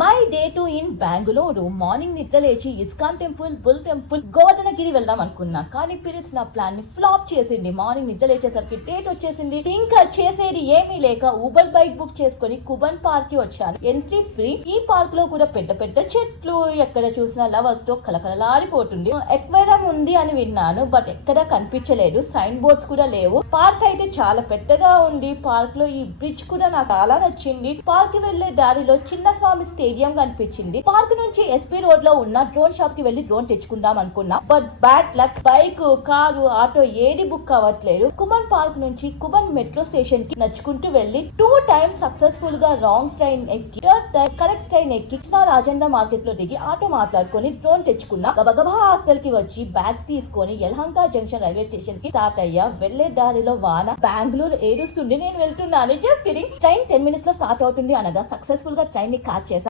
My day 2 in Bengaluru. Morning నిద్ర లేచి ISKCON temple, bull temple, Govardhanagiri వెళ్దాం అనుకున్నా. కానీ పీరియడ్స్ నా ప్లాన్ ని ఫ్లాప్ చేసింది. మార్నింగ్ నిద్ర లేచేసరికి డేట్ వచ్చేసింది. ఇంకా చేసేది ఏమీ లేక ఊబర్ బైక్ బుక్ చేసుకుని కుబన్ పార్క్ కి వచ్చాను. Entry free. ఈ పార్క్ లో కూడా పెద్ద పెద్ద చెట్లు, ఎక్కడ చూసినా లవర్స్ తో కలకలలాడిపోతుంది. ఎక్వేరియం ఉంది అని విన్నాను, బట్ ఎక్కడా కనిపించలేదు. సైన్ బోర్డ్స్ కూడా లేవు. పార్క్ అయితే చాలా పెద్దగా ఉంది. పార్క్ లో ఈ బ్రిడ్జ్ కూడా నాకు చాలా నచ్చింది. పార్క్ కి వెళ్లే దారిలో చిన్న స్వామి స్టేడియం కనిపించింది. పార్క్ నుంచి ఎస్పీ రోడ్ లో ఉన్న డ్రోన్ షాప్ కి వెళ్లి డ్రోన్ తెచ్చుకుందాం అనుకున్నా. But bad luck, bike, car, auto ఏది బుక్ అవ్వట్లేదు. కుబన్ పార్క్ నుంచి కుబన్ మెట్రో స్టేషన్ కి నడుచుకుంటూ వెళ్లి 2 times సక్సెస్ఫుల్ గా రాంగ్ ట్రైన్ ఎక్కి, 3rd time కరెక్ట్ ట్రైన్ ఎక్కి రాజేంద్ర మార్కెట్ లో దిగి ఆటో మాట్లాడుకొని డ్రోన్ తెచ్చుకున్నా. గబగబా హాస్టల్ కి వచ్చి బ్యాగ్స్ తీసుకొని యలహంక జంక్షన్ రైల్వే స్టేషన్ కి స్టార్ట్ అయ్యా. వెళ్లే దారిలో వాన, బెంగళూరు ఏడుస్తుంది. నేను వెళ్తున్నాను. Just kidding. ట్రైన్ 10 minutes లో స్టార్ట్ అవుతుంది అనగా సక్సెస్ఫుల్ గా ట్రైన్ ని క్యాచ్ చేశాను.